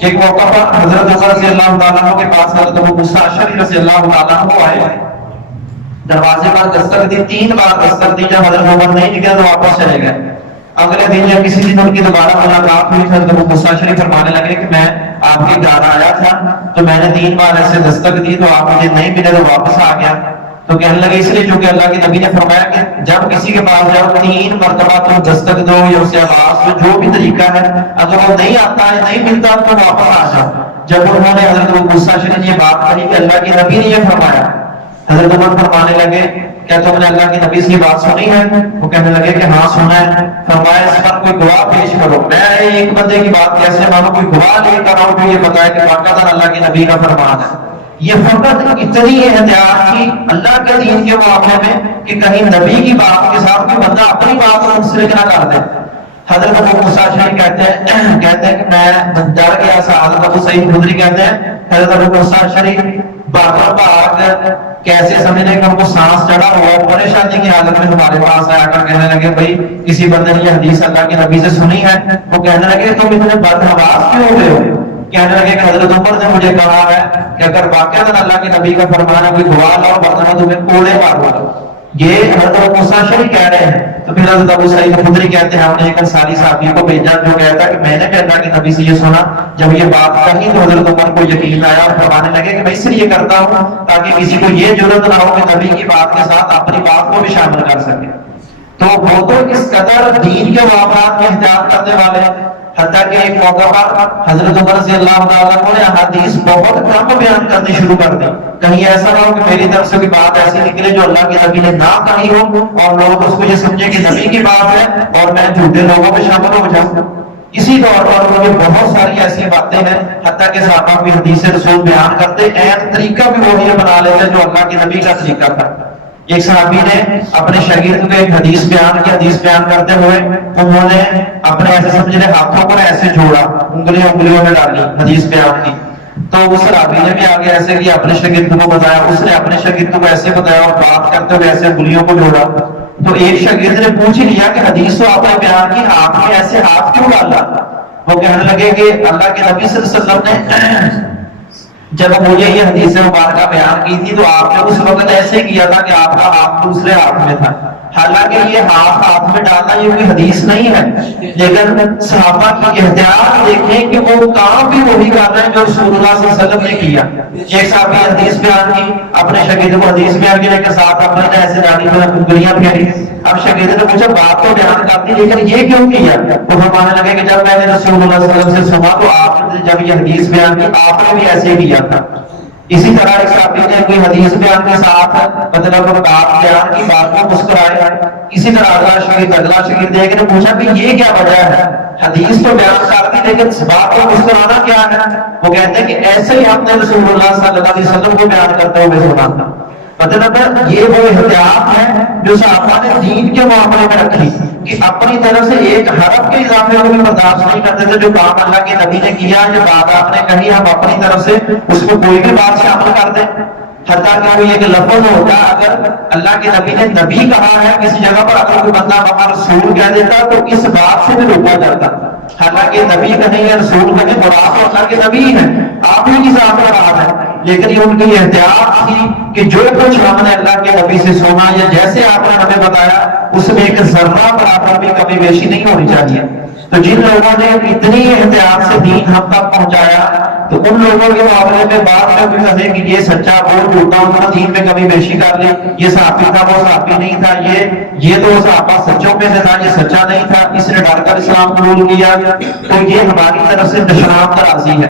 ایک موقع پر حضرت عمر رضی اللہ تعالیٰ عنہ کے پاس حضرت ابو موسیٰ اشعری رضی اللہ تعالیٰ عنہ آئے، دروازے پر دستک دی، 3 بار دستک دی، جب حضرت عمر نہیں نکلے تو واپس چلے گئے۔ اگلے دن یا کسی دن ان کی دوبارہ ملاقات ہوئی، حضرت ابو موسیٰ اشعری فرمانے لگے کہ میں آپ کے گھر آیا تھا تو میں نے 3 بار ایسے دستک دی تو آپ مجھے نہیں ملے تو واپس آ گیا۔ تو کہنے لگے اس لیے چونکہ اللہ کے نبی نے فرمایا کہ جب کسی کے پاس جاؤ 3 مرتبہ تم دستک دو یا اسے آواز دو، جو بھی طریقہ ہے، اگر وہ نہیں آتا ہے نہیں ملتا تو واپس آ جاؤ۔ جب انہوں نے حضرت ابو موسیٰ اشعری نے یہ بات کہی کہ اللہ کے نبی نے یہ فرمایا، حضرت عمر فرمانے لگے کیا تم نے اللہ کے نبی سے یہ بات سنی ہے؟ وہ کہنے لگے کہ ہاں سنا ہے۔ فرمایا اس پر کوئی گواہ پیش کرو، میں ایک بندے کی بات کیسے مانوں، کوئی گواہ لے کر آؤ جو یہ بتائے کہ واقعہ اللہ کے نبی کا فرمان ہے۔ یہ فقط اتنی احتیاط کی اللہ کے دین کے معاملے میں کہ کہیں نبی کی بات کے ساتھ کوئی بندہ اپنی بات کو منسلک نہ کر دے۔ حضرت ابو موسیٰ اشعری کہتے ہیں کہ میں ڈر گیا تھا۔ حضرت ابو سعید خدری کہتے ہیں حضرت ابو موسیٰ اشعری باغ باغ کیسے سمجھنے کہ ان کو سانس چڑھا ہوا، پریشانی کی حالت میں ہمارے پاس آیا کر کہنے لگے بھائی کسی بندے نے یہ حدیث اللہ کے نبی سے سنی ہے؟ وہ کہنے لگے تم اتنے بدحواس کیوں ہو گئے ہو؟ کہنے لگے کہ حضرت عمر نے مجھے کہا ہے کہ اگر واقعہ اللہ کے نبی کا فرمان ہے کوئی گواہ لاؤ ورنہ تمہیں کوڑے ماروں گا۔ یہ حضرت ابو موسیٰ اشعری کہہ رہے ہیں۔ تو پھر حضرت ابو سعید خدری کہتے ہیں ہم نے ایک انصاری صحابی کو بھیجا جو کہتا کہ میں نے بھی اللہ کے نبی سے یہ سنا۔ جب یہ بات کہی تو حضرت عمر کو یقین آیا اور فرمانے لگے کہ میں اس لیے کرتا ہوں تاکہ کسی کو یہ جرأت نہ ہو کہ نبی کی بات کے ساتھ اپنی بات کو بھی شامل کر سکے۔ تو وہ تو اس قدر دین کے معاملات میں احتیاط کرنے والے ہیں، حتیٰ کہ ایک موقع پر حضرت عمر رضی اللہ تعالیٰ عنہ نے احادیث بہت کم بیان کرنی شروع کر دی، کہیں ایسا نہ ہو کہ میری طرف سے کوئی بات ایسی نکلے جو اللہ کے نبی نے نہ کہی ہو اور لوگ اس کو یہ سمجھے کہ نبی کی بات ہے اور میں جھوٹے لوگوں میں شامل ہو جاؤں۔ اسی طور پر مجھے بہت ساری ایسی باتیں ہیں حتیٰ کہ صحابہ بھی حدیث رسول بیان کرتے عین طریقہ بھی وہی بنا لیتے جو اللہ کے نبی کا طریقہ تھا۔ ایک صحابی نے اپنے شاگرد کو ایک حدیث بیان کی، حدیث بیان کرتے ہوئے انہوں نے اپنے ایسے سمجھنے ہاتھوں پر ایسے جوڑا، انگلیوں میں ڈالی، حدیث بیان کی۔ تو اس صحابی نے بھی آگے ایسے کیا، اپنے شاگرد کو بتایا، اس نے اپنے شاگرد کو ایسے بتایا اور بات کرتے ہوئے ایسے انگلیوں کو جوڑا۔ تو ایک شاگرد نے پوچھ ہی لیا کہ حدیث تو آپ نے بیان کی، آپ نے ایسے ہاتھ کیوں ڈالا؟ وہ کہنے لگے کہ اللہ کے نبی صلی اللہ علیہ وسلم نے جب مجھے یہ حدیث مبارکہ بیان کی تھی تو آپ نے اس وقت ایسے کیا تھا کہ آپ کا ہاتھ دوسرے ہاتھ میں تھا۔ حالانکہ یہ ہاتھ میں ڈالنا یہ کوئی حدیث نہیں ہے، لیکن صحابہ کی احتیاط دیکھیں کہ وہ کام بھی وہی کر رہے ہیں جو رسول اللہ صلی اللہ علیہ وسلم نے کیا۔ ایک صحابی حدیث بیان کی، اپنے شاگرد کو حدیث بیان کرنے کے ساتھ اپنے ایسے ڈالی میں انگلیاں پھیری۔ اب شاگرد نے پوچھا بات تو بیان کرتی لیکن یہ کیوں کیا؟ تو فرمانے لگے کہ جب میں نے رسول اللہ صلی اللہ علیہ وسلم سے سنا تو آپ نے جب یہ حدیث بیان کی آپ نے بھی ایسے کیا تھا۔ اسی طرح ایک صحابی نے کوئی حدیث بیان کے ساتھ مطلب بات بیان کی، بات کو مسکرائے۔ اسی طرح اگلا شاگرد ایک نے پوچھا کہ یہ کیا وجہ ہے، حدیث تو بیان کرتی لیکن بات کو مسکرانا کیا ہے؟ وہ کہتے ہیں کہ ایسے ہی ہم نے رسول اللہ صلی اللہ علیہ وسلم کو بیان کرتے ہوئے سنا تھا۔ مطلب یہ وہ احتیاط ہے جو صحابہ نے دین کے معاملے میں رکھی کہ اپنی طرف سے ایک حرف کے اضافے کو بھی برداشت نہیں کرتے تھے۔ جو کام اللہ کے نبی نے کیا، جو بات آپ نے کہی، ہم اپنی طرف سے اس کو کوئی بھی بات شامل کر دیں، حتیٰ کہ کوئی ایک لفظ ہوتا اگر اللہ کے نبی نے نبی کہا ہے کسی جگہ پر، اگر کوئی بندہ وہاں رسول کہہ دیتا تو اس بات سے بھی روکا جاتا۔ حالانکہ نبی کہیں یا رسول کہیں مراد تو اللہ کے نبی ہے، آپ ہی کی ذات مراد ہے، لیکن یہ ان کی احتیاط تھی کہ جو کچھ ہم نے اللہ کے نبی سے سنا یا جیسے آپ نے ہمیں بتایا اس میں ایک ذرہ برابر بھی کمی بیشی نہیں ہونی چاہیے۔ تو جن لوگوں نے اتنی احتیاط سے دین ہم تک پہنچایا تو ان لوگوں کے معاملے میں بات میں بھی کہتے کہ یہ سچا وہ جھوٹا، انہوں نے دین میں کمی بیشی کر لی، یہ صحابی تھا وہ صحابی نہیں تھا، یہ تو صحابہ سچوں میں سے تھا یہ سچا نہیں تھا، اس نے ڈر کر اسلام قبول کیا، تو یہ ہماری طرف سے نشان ترازی ہے۔